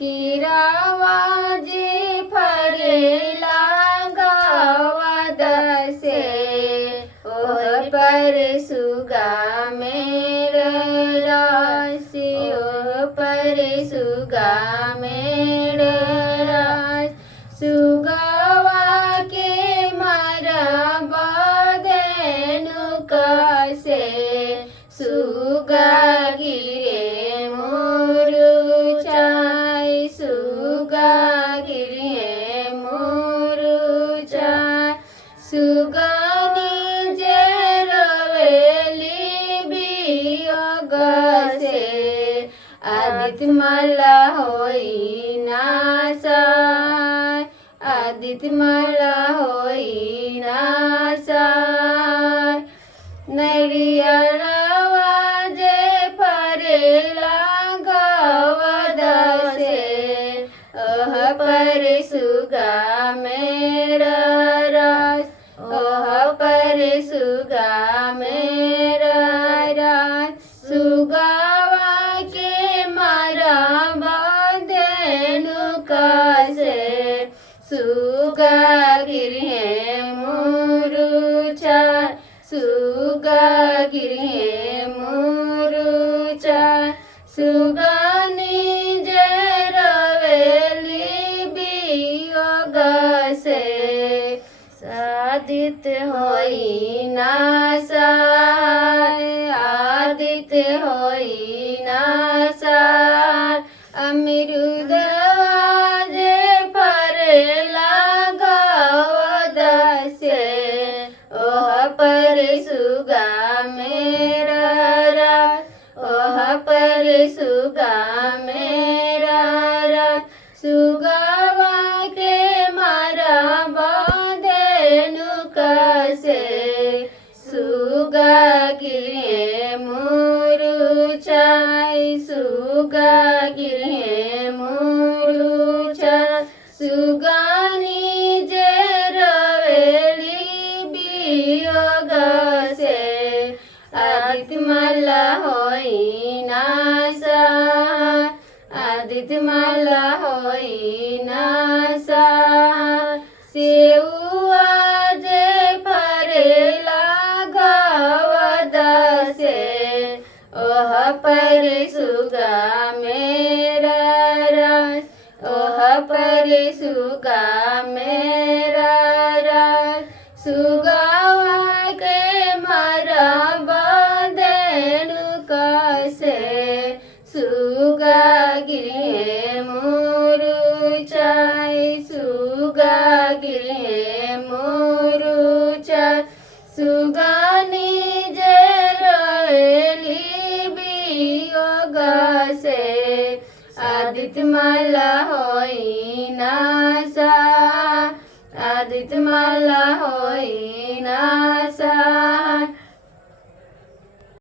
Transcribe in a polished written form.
किरावाजे फरेला गावद से ओह पर सुगा मेर राशि ओह पर सुगा मेर राशि सुगवा के मरबा देनु कसे सुगा गिरे मोरु चाय सुगा गिरे मोरु चाय सुगनी जे रवेली बियोग से आदित्य मला होई नासाय आदित्य मला होई नासाय नरियलवा जे फरेला गावद से ओह पर सुगा मेरा रास ओह पर सुगा मेरा रास सुगावा के मरबा देनु कसे सुगा गिरे मोरु चाय सुगा गिरे मोरु चाय सुगनी जे रवेली बियोग से आदित्य होई नासाय आदित्य होई नासाय अमिरुदवा जे फरेला गावद से ओह पर सुगा मेरा रास ओह पर सुगा मेरा रास सुगवा के मरबा देनु कसे सुगा गिरे मोरु चाय सुगा गिरे मोरु चाय सुगनी जे रवेली बियोग से आदित्य मला होई नासा आदित्य मला होई नासा सेउआ जे फरेला गावद से ओह पर सुगा मेरा रास ओह पर सुगा मेरा रास सुगावा के मरबा देनु कसे सुगा गिरे मोरु चाय सुगा गिरे मोरु चाय सुगनी जे रवेली बियोग से आदित्य मला होई नासा आदित्य मला